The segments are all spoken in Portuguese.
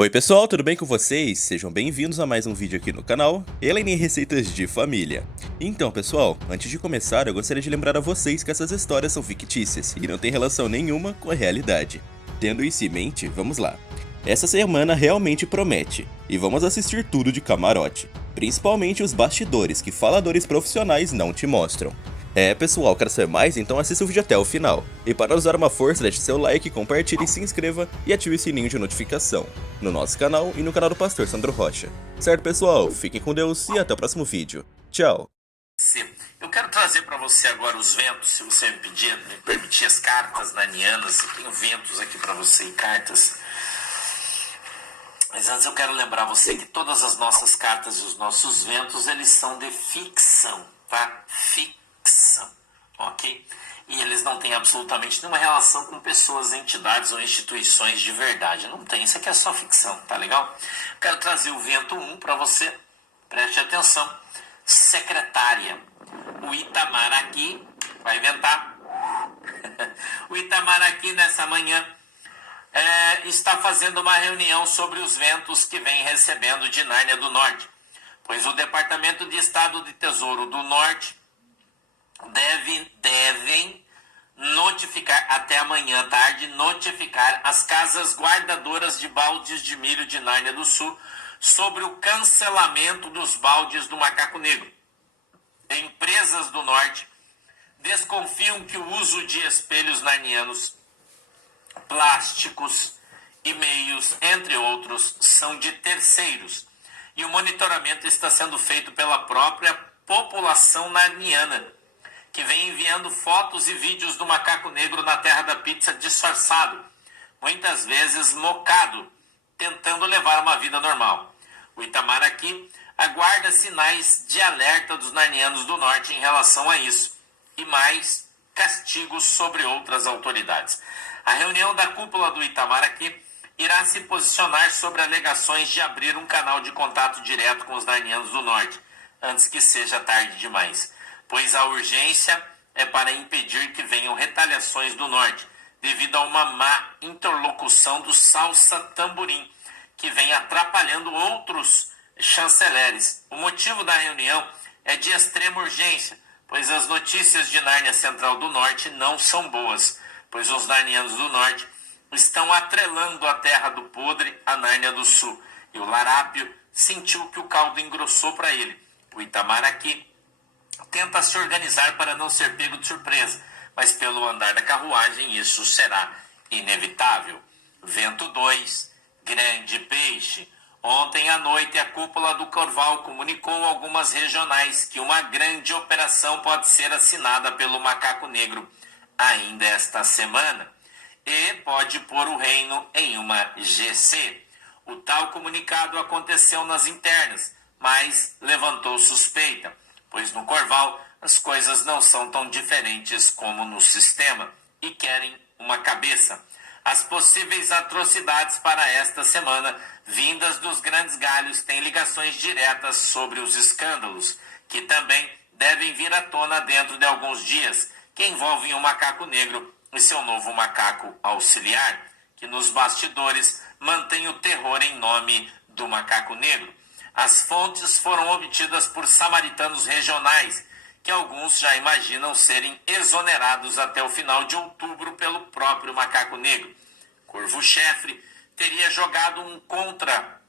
Oi pessoal, tudo bem com vocês? Sejam bem-vindos a mais um vídeo aqui no canal, Elaine Receitas de Família. Então pessoal, antes de começar eu gostaria de lembrar a vocês que essas histórias são fictícias e não têm relação nenhuma com a realidade. Tendo isso em mente, vamos lá. Essa semana realmente promete, e vamos assistir tudo de camarote, principalmente os bastidores que faladores profissionais não te mostram. Pessoal, quer saber mais? Então assista o vídeo até o final. E para nos dar uma força, deixe seu like, compartilhe, se inscreva e ative o sininho de notificação no nosso canal e no canal do Pastor Sandro Rocha. Certo, pessoal? Fiquem com Deus e até o próximo vídeo. Tchau! Eu quero trazer para você agora os ventos, se você me permitir as cartas nanianas. Eu tenho ventos aqui para você e cartas. Mas antes eu quero lembrar você que todas as nossas cartas e os nossos ventos, eles são de ficção, tá? Ficção, ok? E eles não têm absolutamente nenhuma relação com pessoas, entidades ou instituições de verdade. Não tem, isso aqui é só ficção, tá legal? Quero trazer o vento 1 para você, preste atenção. Secretária, o Itamaraty, vai inventar. O Itamaraty nessa manhã está fazendo uma reunião sobre os ventos que vem recebendo de Nárnia do Norte, pois o Departamento de Estado de Tesouro do Norte devem notificar, até amanhã tarde, notificar as casas guardadoras de baldes de milho de Nárnia do Sul sobre o cancelamento dos baldes do Macaco Negro. Empresas do Norte desconfiam que o uso de espelhos narnianos, plásticos e meios, entre outros, são de terceiros. E o monitoramento está sendo feito pela própria população narniana, que vem enviando fotos e vídeos do Macaco Negro na Terra da Pizza disfarçado, muitas vezes mocado, tentando levar uma vida normal. O Itamaraty aguarda sinais de alerta dos narnianos do Norte em relação a isso, e mais castigos sobre outras autoridades. A reunião da cúpula do Itamaraty irá se posicionar sobre alegações de abrir um canal de contato direto com os narnianos do Norte, antes que seja tarde demais, pois a urgência é para impedir que venham retaliações do Norte, devido a uma má interlocução do Salsa Tamborim, que vem atrapalhando outros chanceleres. O motivo da reunião é de extrema urgência, pois as notícias de Nárnia Central do Norte não são boas, pois os narnianos do Norte estão atrelando a Terra do Podre à Nárnia do Sul, e o Larápio sentiu que o caldo engrossou para ele. O Itamaraty tenta se organizar para não ser pego de surpresa, mas pelo andar da carruagem isso será inevitável. Vento 2, grande peixe. Ontem à noite a cúpula do Corval comunicou a algumas regionais que uma grande operação pode ser assinada pelo Macaco Negro ainda esta semana e pode pôr o reino em uma GC. O tal comunicado aconteceu nas internas, mas levantou suspeita, pois no Corval as coisas não são tão diferentes como no sistema e querem uma cabeça. As possíveis atrocidades para esta semana, vindas dos grandes galhos, têm ligações diretas sobre os escândalos, que também devem vir à tona dentro de alguns dias, que envolvem o Macaco Negro e seu novo macaco auxiliar, que nos bastidores mantém o terror em nome do Macaco Negro. As fontes foram obtidas por samaritanos regionais, que alguns já imaginam serem exonerados até o final de outubro pelo próprio Macaco Negro. Corvo-chefe teria jogado um contra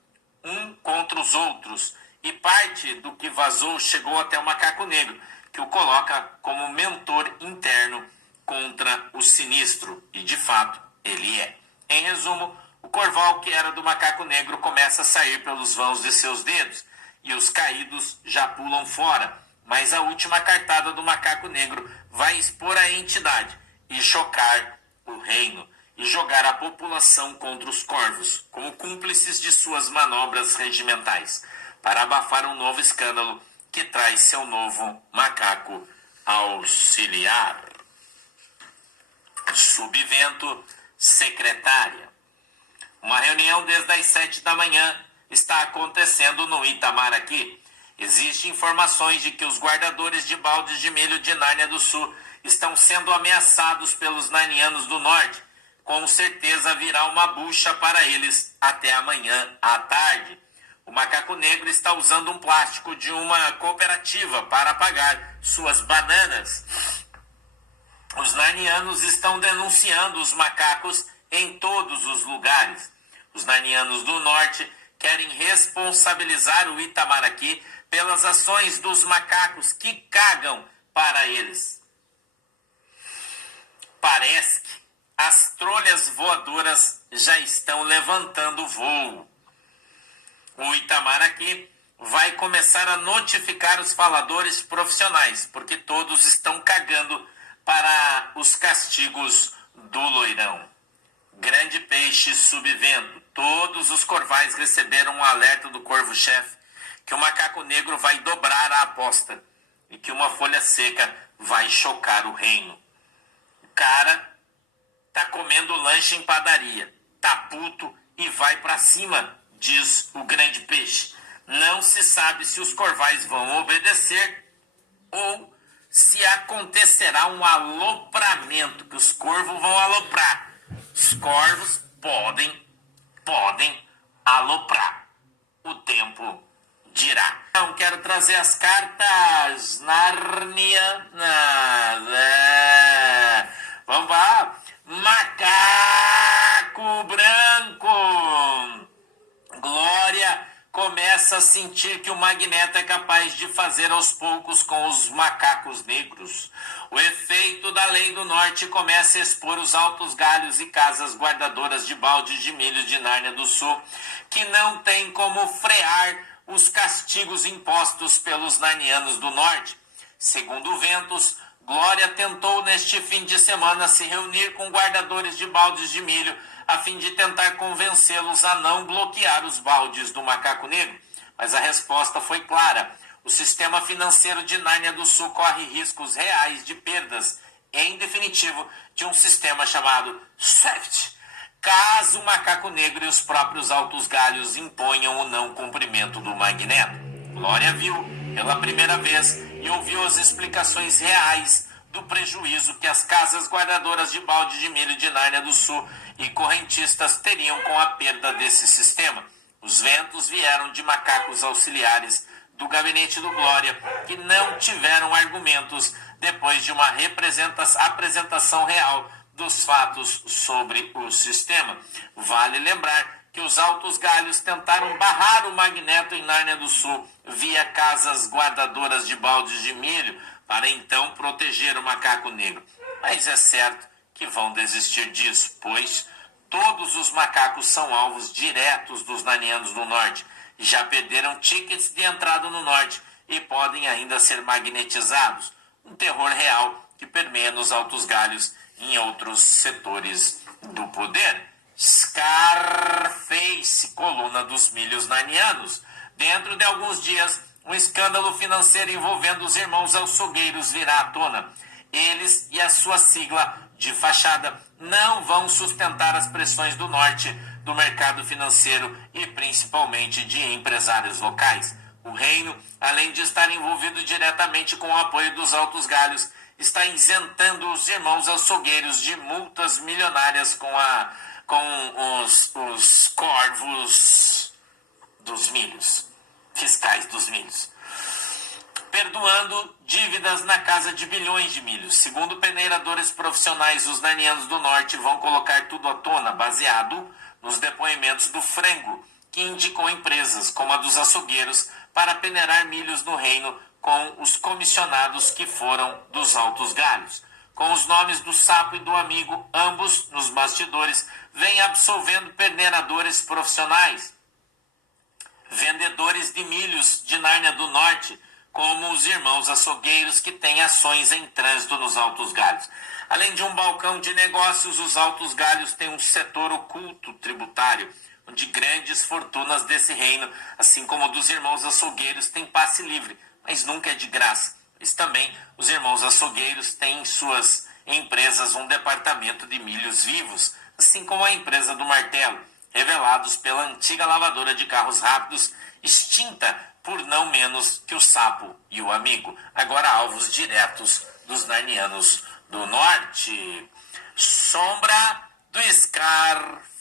os outros, e parte do que vazou chegou até o Macaco Negro, que o coloca como mentor interno contra o sinistro, e de fato ele é. Em resumo, o Corval, que era do Macaco Negro, começa a sair pelos vãos de seus dedos, e os caídos já pulam fora, mas a última cartada do Macaco Negro vai expor a entidade e chocar o reino, e jogar a população contra os corvos, como cúmplices de suas manobras regimentais, para abafar um novo escândalo que traz seu novo macaco auxiliar. Subvento, secretária. Uma reunião desde as 7 da manhã está acontecendo no Itamaraty. Existem informações de que os guardadores de baldes de milho de Nárnia do Sul estão sendo ameaçados pelos narnianos do Norte, com certeza virá uma bucha para eles até amanhã à tarde. O macaco negro está usando um plástico de uma cooperativa para pagar suas bananas. Os narnianos estão denunciando os macacos em todos os lugares. Os narnianos do norte querem responsabilizar o Itamaraqui pelas ações dos macacos que cagam para eles. Parece que as trolhas voadoras já estão levantando voo. O Itamaraqui vai começar a notificar os faladores profissionais, porque todos estão cagando para os castigos do loirão. Grande peixe subvento. Todos os corvais receberam um alerta do corvo-chefe que o macaco negro vai dobrar a aposta e que uma folha seca vai chocar o reino. O cara tá comendo lanche em padaria, tá puto e vai pra cima, diz o grande peixe. Não se sabe se os corvais vão obedecer ou se acontecerá um alopramento, que os corvos vão aloprar. Os corvos podem aloprar. O tempo dirá. Então, quero trazer as cartas Nárnia. Vamos lá. Macaco branco. Glória começa a sentir que o Magneto é capaz de fazer aos poucos com os macacos negros. O efeito da lei do norte começa a expor os altos galhos e casas guardadoras de baldes de milho de Nárnia do Sul, que não tem como frear os castigos impostos pelos narnianos do norte. Segundo Ventos, Glória tentou neste fim de semana se reunir com guardadores de baldes de milho a fim de tentar convencê-los a não bloquear os baldes do macaco negro. Mas a resposta foi clara. O sistema financeiro de Nárnia do Sul corre riscos reais de perdas, em definitivo, de um sistema chamado SWIFT, caso o macaco negro e os próprios altos galhos imponham o não cumprimento do Magneto. Glória viu pela primeira vez e ouviu as explicações reais do prejuízo que as casas guardadoras de balde de milho de Nárnia do Sul e correntistas teriam com a perda desse sistema. Os ventos vieram de macacos auxiliares do gabinete do Glória, que não tiveram argumentos depois de uma apresentação real dos fatos sobre o sistema. Vale lembrar que os altos galhos tentaram barrar o Magneto em Nárnia do Sul via casas guardadoras de baldes de milho para então proteger o macaco negro. Mas é certo que vão desistir disso, pois todos os macacos são alvos diretos dos narnianos do norte. Já perderam tickets de entrada no norte e podem ainda ser magnetizados. Um terror real que permeia nos altos galhos e em outros setores do poder. Scarface, coluna dos milhos narnianos. Dentro de alguns dias, um escândalo financeiro envolvendo os irmãos açougueiros virá à tona. Eles e a sua sigla de fachada não vão sustentar as pressões do norte, do mercado financeiro e principalmente de empresários locais. O reino, além de estar envolvido diretamente com o apoio dos altos galhos, está isentando os irmãos açougueiros de multas milionárias com os corvos dos milhos, fiscais dos milhos, perdoando dívidas na casa de bilhões de milhos. Segundo peneiradores profissionais, os narnianos do norte vão colocar tudo à tona, baseado nos depoimentos do Frango, que indicou empresas como a dos açougueiros para peneirar milhos no reino com os comissionados que foram dos altos galhos. Com os nomes do Sapo e do Amigo, ambos nos bastidores, vêm absolvendo peneiradores profissionais, vendedores de milhos de Nárnia do Norte, como os irmãos açougueiros que têm ações em trânsito nos altos galhos. Além de um balcão de negócios, os altos galhos têm um setor oculto tributário, onde grandes fortunas desse reino, assim como dos irmãos açougueiros, têm passe livre, mas nunca é de graça. Mas também os irmãos açougueiros têm em suas empresas um departamento de milhos vivos, assim como a empresa do martelo, revelados pela antiga lavadora de carros rápidos, extinta por não menos que o Sapo e o Amigo, agora alvos diretos dos narnianos do norte. Sombra do Scarface.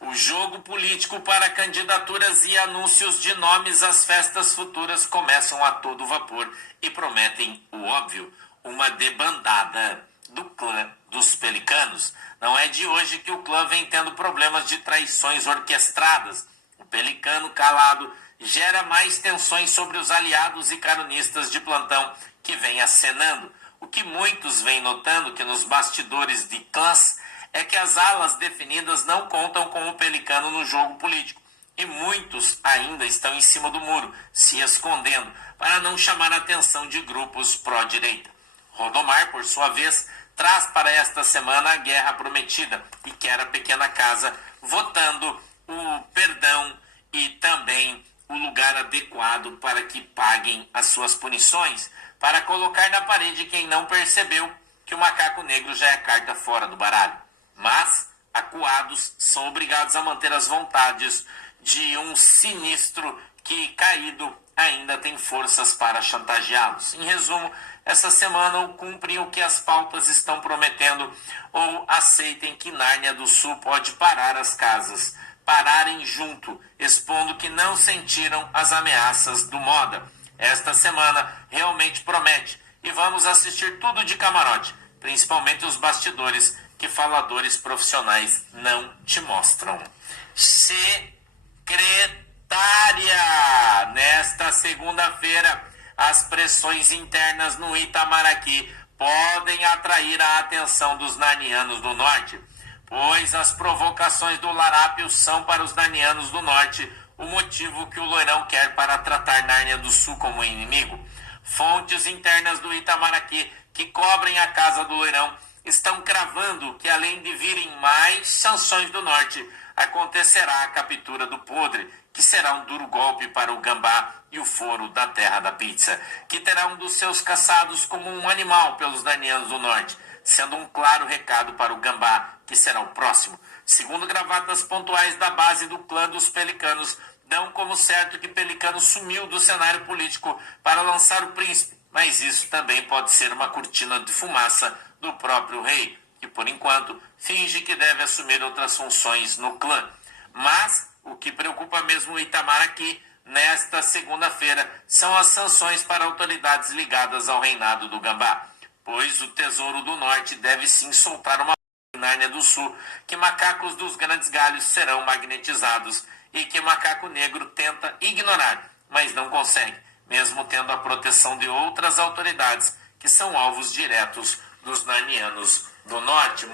O jogo político para candidaturas e anúncios de nomes às festas futuras começam a todo vapor e prometem o óbvio, uma debandada do clã dos Pelicanos. Não é de hoje que o clã vem tendo problemas de traições orquestradas. O Pelicano calado gera mais tensões sobre os aliados e caronistas de plantão que vem acenando. O que muitos vêm notando que nos bastidores de clãs é que as alas definidas não contam com o Pelicano no jogo político. E muitos ainda estão em cima do muro, se escondendo, para não chamar a atenção de grupos pró-direita. Rodomar, por sua vez, traz para esta semana a guerra prometida e quer a pequena casa, votando o perdão e também o lugar adequado para que paguem as suas punições, para colocar na parede quem não percebeu que o macaco negro já é carta fora do baralho. Mas, acuados, são obrigados a manter as vontades de um sinistro que, caído, ainda tem forças para chantageá-los. Em resumo, essa semana ou cumprem o que as pautas estão prometendo ou aceitem que Nárnia do Sul pode parar as casas, pararem junto, expondo que não sentiram as ameaças do Moda. Esta semana realmente promete e vamos assistir tudo de camarote, principalmente os bastidores que faladores profissionais não te mostram. Secretária! Nesta segunda-feira, as pressões internas no Itamaraty podem atrair a atenção dos narnianos do Norte, pois as provocações do Larápio são para os narnianos do Norte o motivo que o Loirão quer para tratar Nárnia do Sul como inimigo. Fontes internas do Itamaraty que cobrem a casa do Loirão estão cravando que, além de virem mais sanções do Norte, acontecerá a captura do Podre, que será um duro golpe para o Gambá e o Foro da Terra da Pizza, que terá um dos seus caçados como um animal pelos narnianos do Norte, sendo um claro recado para o Gambá, que será o próximo. Segundo gravatas pontuais da base do clã dos Pelicanos, dão como certo que Pelicano sumiu do cenário político para lançar o príncipe, mas isso também pode ser uma cortina de fumaça do próprio rei, que por enquanto finge que deve assumir outras funções no clã. Mas o que preocupa mesmo o Itamaraty nesta segunda-feira são as sanções para autoridades ligadas ao reinado do Gambá, pois o Tesouro do Norte deve sim soltar uma Nárnia do Sul, que macacos dos grandes galhos serão magnetizados e que macaco negro tenta ignorar, mas não consegue, mesmo tendo a proteção de outras autoridades que são alvos diretos dos narnianos do Norte.